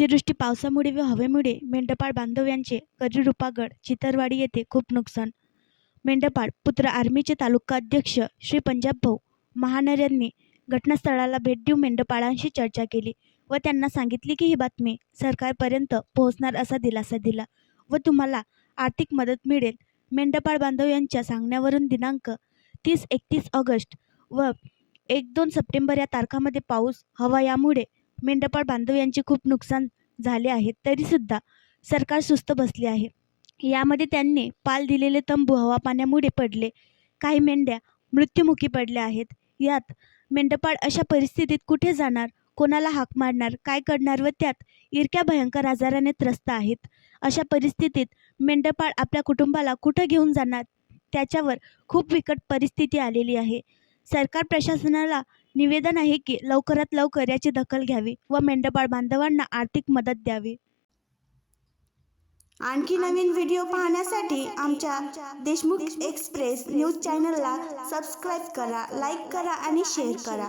अतिवृष्टी पावसामुळे व हवेमुळे मेंढपाळ बांधवांचे करीरुपागड चितरवाडी येथे खूप नुकसान. मेंढपाळ पुत्र आर्मीचे तालुका अध्यक्ष श्री पंजाब भाऊ महानर यांनी घटनास्थळाला भेट देऊन मेंढपाळांशी चर्चा केली व त्यांना सांगितले की ही बातमी सरकारपर्यंत पोहोचणार असा दिलासा दिला व तुम्हाला आर्थिक मदत मिळेल. मेंढपाळ बांधव यांच्या सांगण्यावरून दिनांक 30-31 ऑगस्ट व 1-2 सप्टेंबर या तारखांमध्ये पाऊस हवा यामुळे मेंढपाळ बांधव यांचे खूप नुकसान झाले आहे. तरीसुद्धा सरकार सुस्त बसले आहे. यामध्ये त्यांनी पाल दिलेले तंबू हवा पाण्यामुळे पडले, काही मेंढ्या मृत्युमुखी पडल्या आहेत. यात मेंढपाळ अशा परिस्थितीत कुठे जाणार, कोणाला हाक मारणार, काय करणार व त्यात इरक्या भयंकर आजाराने त्रस्त आहेत. अशा परिस्थितीत मेंढपाळ आपल्या कुटुंबाला कुठं घेऊन जाणार, त्याच्यावर खूप बिकट परिस्थिती आलेली आहे. सरकार प्रशासनाला निवेदन आहे की लवकरात लवकर याची दखल घ्यावी व मेंढपाळ बांधवांना आर्थिक मदत द्यावी. आणखी नवीन व्हिडिओ पाहण्यासाठी आमच्या देशमुख एक्सप्रेस न्यूज चॅनलला सबस्क्राईब करा, लाईक करा आणि शेअर करा.